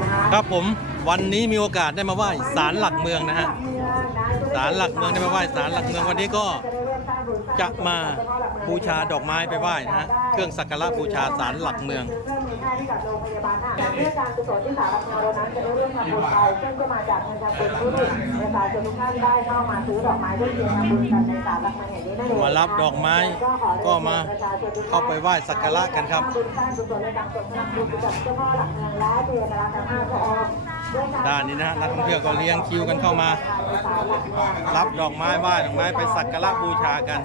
นะคะครับผมวันนี้มีโอกาสได้มาไหว้ศาลหลักเมืองนะฮะศาลหลักเมืองได้มาไหว้ศาลหลักเมืองวันนี้ก็จะมาบูชาดอกไม้ไปไหว้นะฮะเครื่องสักการะบูชาศาลหลักเมือง เพิ่มมีค่าให้กับโรงพยาบาลทหารเพื่อการกุศลที่สารหลักเมืองเรานั้นจะได้ร่วมทำบุญไปซึ่งก็มาจากเงินทำบุญที่ประชาชนทุกท่านได้เข้ามาซื้อดอกไม้ด้วยเทียนทำบุญกันในศาลหลักเมืองแห่งนี้นั่นเองมารับดอกไม้ก็มาเข้าไปไหว้สักการะกันครับบุญสร้างกุศลในการส่งพลังบุญกับเจ้าพ่อหลักเมืองและเทวดาทั้งห้าพระองค์ ด้วยการด้านนี้นะฮะนักท่องเที่ยวก็เลี้ยงคิวกันเข้ามา รับดอกไม้ไหว้ดอกไม้ไปสักการะบูชากัน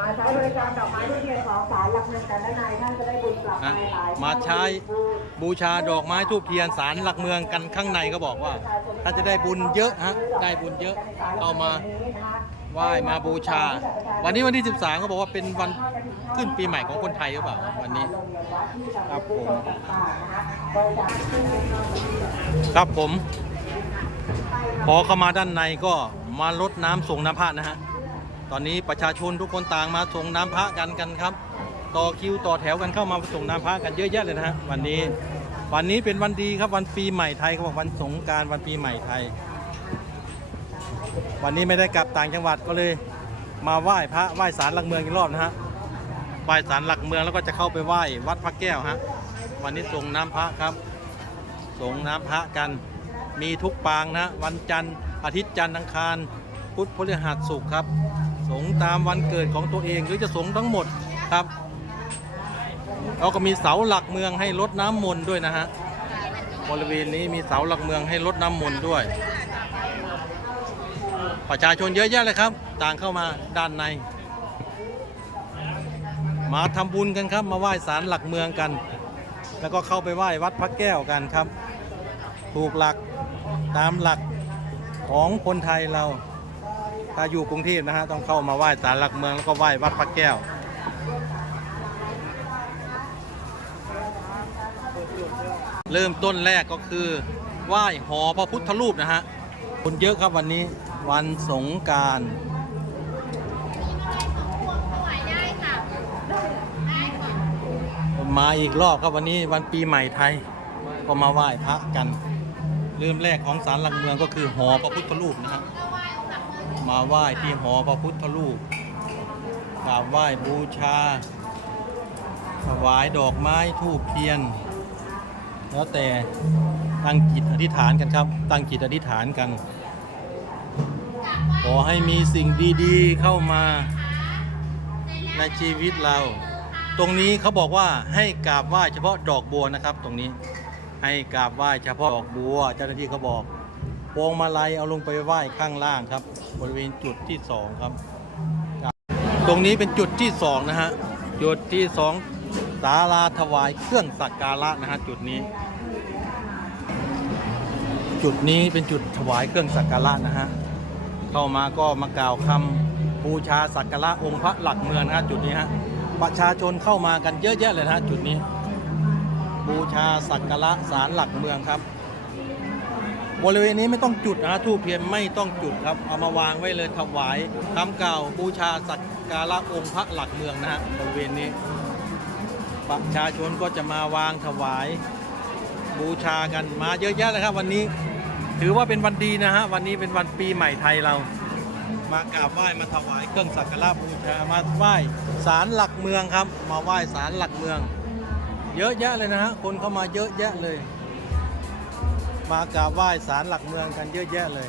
มาใช้บริการดอกไม้ทุกเทียนของศาลหลักเมืองกันและนายท่านจะได้บุญกลับนะไปหลายมาใช้บูชาดอกไม้ทูบเทียนศาลหลักเมืองกันข้างในก็บอกว่าถ้าจะได้บุญเยอะฮะได้บุญเยอะเข้ามาไหว้มาบูชา วันนี้วันที่ 13 ก็บอกว่าเป็นวันขึ้นปีใหม่ของคนไทยหรือเปล่าวันนี้ครับผม ครับผม พอเข้ามาด้านในก็มาลดน้ำส่งน้ำพระนะฮะ ตอนนี้ประชาชนทุกคนต่างมาส่งน้ำพระกันกันครับ ต่อคิวต่อแถวกันเข้ามาส่งน้ำพระกันเยอะแยะเลยนะฮะวันนี้ วันนี้เป็นวันดีครับวันปีใหม่ไทยเขาบอกวันสงการวันปีใหม่ไทย วันนี้ไม่ได้กลับต่างจังหวัดก็เลย มาไหว้พระไหว้ศาลหลักเมืองอีกรอบนะฮะไหว้ศาลหลักเมืองแล้วก็จะเข้าไปไหว้วัดพระแก้วฮะ วันนี้ส่งน้ำพระครับ ส่งน้ำพระกัน มีทุกปางนะ วันจันทร์อาทิตย์จันทร์อังคาร พุธพฤหัสศุกร์ครับ สงตามวันเกิดของตัวเองหรือจะสงทั้งหมดครับเราก็มีเสาหลักเมืองให้รดน้ำมนต์ด้วยนะฮะบริเวณนี้มีเสาหลักเมืองให้รดน้ำมนต์ด้วย ประชาชนเยอะแยะเลยครับ ต่างเข้ามาด้านใน มาทำบุญกันครับ มาไหว้ศาลหลักเมืองกัน แล้วก็เข้าไปไหว้วัดพระแก้วกันครับ ถูกหลักตามหลักของคนไทยเราถ้าอยู่กรุงเทพนะฮะต้องเข้ามาไหว้ศาลหลักเมืองแล้วก็ไหว้วัดพระแก้ว เริ่มต้นแรกก็คือไหว้หอพระพุทธรูปนะฮะคนเยอะครับวันนี้วันสงกราร มาอีกรอบครับวันนี้วันปีใหม่ไทย ก็มาไหว้พระกัน เริ่มแรกของศาลหลักเมืองก็คือหอพระพุทธรูปนะฮะมาไหว้ที่หอพระพุทธรูปกราบไหว้บูชา ถวายดอกไม้ทูบเทียน แล้วแต่ตั้งจิตอธิษฐานกันครับ ตั้งจิตอธิษฐานกัน ขอให้มีสิ่งดีๆเข้ามาในชีวิตเรา ตรงนี้เขาบอกว่าให้กราบไหว้เฉพาะดอกบัวนะครับ ตรงนี้ให้กราบไหว้เฉพาะดอกบัว เจ้าหน้าที่เขาบอกพวงมาลัยเอาลงไปไหว้ข้างล่างครับ บริเวณจุดที่สองครับ ตรงนี้เป็นจุดที่สองนะฮะจุดที่สองศาลาถวายเครื่องสักการะนะฮะจุดนี้ จุดนี้เป็นจุดถวายเครื่องสักการะนะฮะเข้ามาก็มากล่าวคำบูชาสักการะองค์พระหลักเมืองนะฮะจุดนี้ฮะ ประชาชนเข้ามากันเยอะแยะเลยนะจุดนี้ บูชาสักการะศาลหลักเมืองครับ บริเวณนี้ไม่ต้องจุดนะฮะทูบเทียนไม่ต้องจุดครับ เอามาวางไว้เลยถวายคำกล่าวบูชาสักการะองค์พระหลักเมืองนะฮะบริเวณนี้ ประชาชนก็จะมาวางถวาย บูชากันมาเยอะแยะเลยครับ วันนี้ ถือว่าเป็นวันดีนะฮะวันนี้เป็นวันปีใหม่ไทยเรา มากราบไหว้มาถวายเครื่องสักการะบูชามาไหว้ศาลหลักเมืองครับ มาไหว้ศาลหลักเมือง เยอะแยะเลยนะฮะคนเข้ามาเยอะแยะเลย มากราบไหว้ศาลหลักเมืองกันเยอะแยะเลย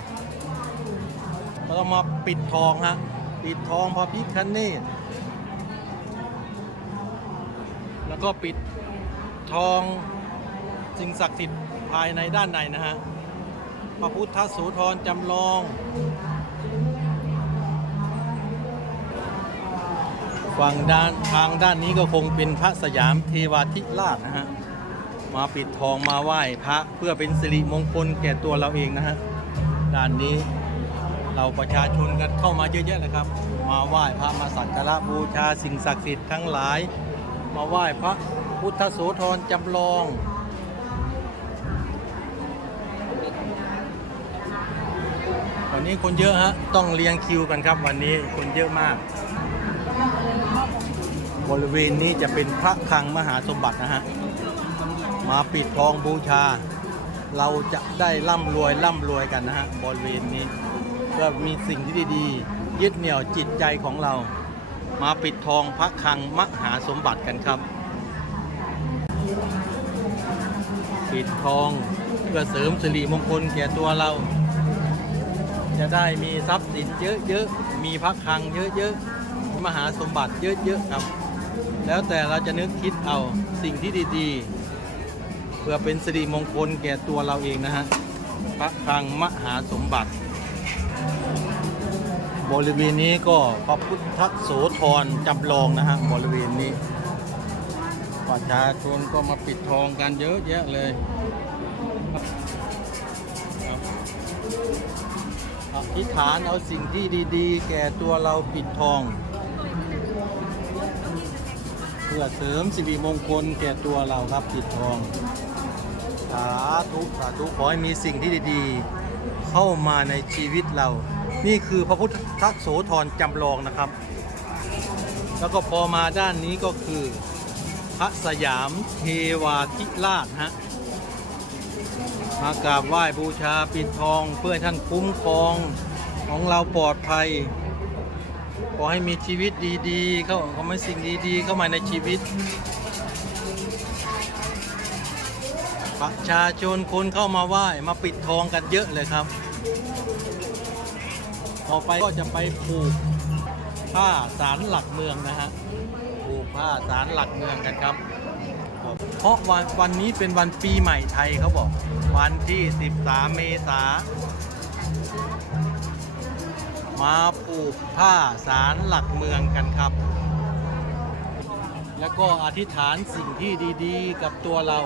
แล้วก็มาปิดทองฮะปิดทองพระพิคเนตแล้วก็ปิดทองสิ่งศักดิ์สิทธิ์ภายในด้านในนะฮะพระพุทธโสุธรจำลอง ฝั่งด้านทางด้านนี้ก็คงเป็นพระสยามเทวาธิราชนะฮะมาปิดทองมาไหว้พระเพื่อเป็นสิริมงคลแก่ตัวเราเองนะฮะด้านนี้เราประชาชนกันเข้ามาเยอะแยะเลยครับ มาไหว้พระมาสักการะบูชาสิ่งศักดิ์สิทธิ์ทั้งหลาย มาไหว้พระพุทธโสธรจำลองวันนี้คนเยอะฮะต้องเรียงคิวกันครับ วันนี้คนเยอะมาก บริเวณนี้จะเป็นพระคลังมหาสมบัตินะฮะ มาปิดทองบูชา เราจะได้ร่ำรวยร่ำรวยกันนะฮะ บริเวณนี้ก็มีสิ่งที่ดีๆ ยึดเหนี่ยวจิตใจของเรา มาปิดทองพระคลังมหาสมบัติกันครับ ปิดทองเพื่อเสริมสิริมงคลแก่ตัวเรา จะได้มีทรัพย์สินเยอะๆ มีพระคลังเยอะๆ มหาสมบัติเยอะๆครับ แล้วแต่เราจะนึกคิดเอาสิ่งที่ดีๆ เพื่อเป็นสิริมงคลแก่ตัวเราเองนะฮะพระคลังมหาสมบัติ บริเวณนี้ก็พระพุทธโสธรจำลองนะฮะบริเวณนี้ประชาชนก็มาปิดทองกันเยอะแยะเลยอธิษฐานเอาสิ่งที่ดี ๆ แก่ตัวเราปิดทอง พื่อเสริมสิริมงคลแก่ตัวเราครับปิดทองสาธุสาธุขอให้มีสิ่งที่ดีๆ เข้ามาในชีวิตเรา นี่คือพระพุทธโสธรจำลองนะครับ แล้วก็พอมาด้านนี้ก็คือพระสยามเทวาธิราชฮะมากราบไหว้บูชาปิดทองเพื่อท่านคุ้มครองของเราปลอดภัย ขอให้มีชีวิตดีๆ เข้าขอให้สิ่งดีๆ เข้ามาในชีวิต ประชาชนคนเข้ามาไหว้มาปิดทองกันเยอะเลยครับ ต่อไปก็จะไปผูกผ้าสารหลักเมืองนะฮะผูกผ้าสารหลักเมืองกันครับ เพราะวันวันนี้เป็นวันปีใหม่ไทยเขาบอก วันที่ 13 เมษายน มาผูกผ้าสารหลักเมืองกันครับ แล้วก็อธิษฐานสิ่งที่ดีๆ กับตัวเรา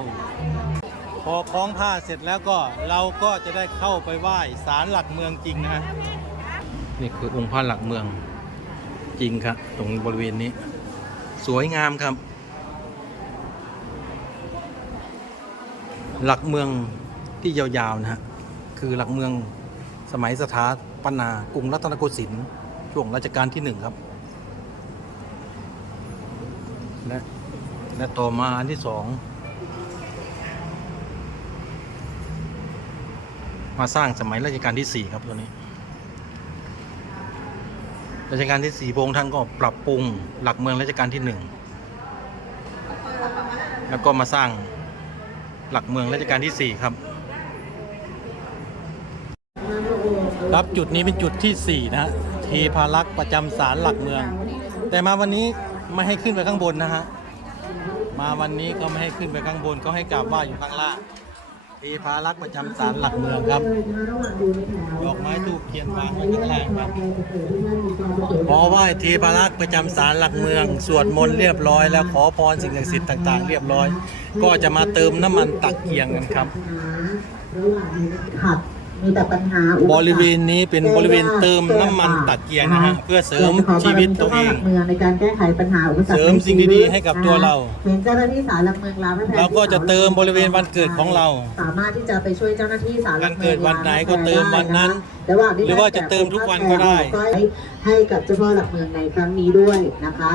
พอคล้องผ้าเสร็จแล้วก็เราก็จะได้เข้าไปไหว้ศาลหลักเมืองจริงนะฮะนี่คือองค์พระหลักเมืองจริงครับ ตรงบริเวณนี้ สวยงามครับ หลักเมืองที่ยาวๆนะฮะคือหลักเมือง สมัยสถาปนากรุงรัตนโกสินทร์ช่วงรัชกาลที่หนึ่งครับ และและต่อมาอันที่สองมาสร้างสมัยรัชกาลที่4ครับตัวนี้รัชกาลที่4พระองค์ท่านก็ปรับปรุงหลักเมืองรัชกาลที่1แล้วก็มาสร้างหลักเมืองรัชกาลที่4ครับ ครับจุดนี้เป็นจุดที่ 4 นะฮะเทพารักษ์ประจำศาลหลักเมือง แต่มาวันนี้ไม่ให้ขึ้นไปข้างบนนะฮะมาวันนี้ก็ไม่ให้ขึ้นไปข้างบนก็ให้กราบไหว้อยู่ข้างล่างเทพารักษ์ประจำศาลหลักเมืองครับดอกไม้ทูบเทียนวางไว้ข้างล่างครับขอไหว้เทพารักษ์ประจำศาลหลักเมือง สวดมนต์เรียบร้อย แล้วขอพรสิ่งศักดิ์สิทธิ์ต่างๆ เรียบร้อย ก็จะมาเติมน้ำมันตักเกียงกันครับระหว่างมีขัด มีแต่ปัญหาอุปสบรรคริเวณนี้เป็นบริเวณเติมน้ำมันตักเกียงนะฮะเพื่อเสริมชีวิตตัวเอง เมืองในการแก้ไขปัญหาอุปสรรคเสริมสิ่งดีๆให้กับตัวเราเห็นเจ้าหน้าที่ศาลหลักเมืองลาวพระแพรเราก็จะเติมบริเวณวันเกิดของเรา สามารถที่จะไปช่วยเจ้าหน้าที่ศาลหลักเมืองวันเกิดวันไหนก็เติมวันนั้นระหว่างที่หรือว่าจะเติมทุกวันก็ได้ ให้กับเจ้าพ่อหลักเมืองในครั้งนี้ด้วยนะคะ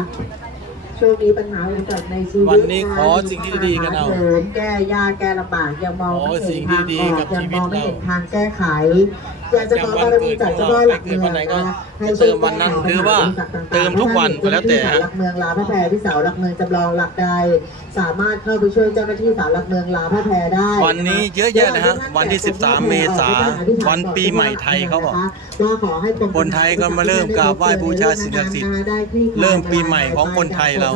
ช่วงนี้ปัญหาอุปสรรคในชีวิตวันนี้ขอสิ่งที่ดีๆกันเอาเสริมแก้ยากแก้ลำบากยังมองขอไม่สิ่เห็งนทางดีอๆอกกับยังชีวิมตองไม่เราเห็นทางแก้ไขอยาก จะขอบารมีจากเจ้าพ่อหลักเมืองวันไหนก็นะคะให้เติมวันนั้นหรือว่าเติมทุกวันก็แล้วแต่ฮะหลักเมืองลาวพระแพรที่เสาหลักเมืองจำลองหลักใดสามารถเข้าไปช่วยเจ้าหน้าที่ศาลหลักเมืองลาวพระแพรได้ วันนี้เยอะแยะเลยฮะวันที่ 13 เมษายนวันปีใหม่ไทยเขาบอกว่าขอให้กรมคนไทยก็มาเริ่มกราบไหว้บูชาสิ่งศักดิ์สิทธิ์เริ่มปีใหม่ของคนไทยเรา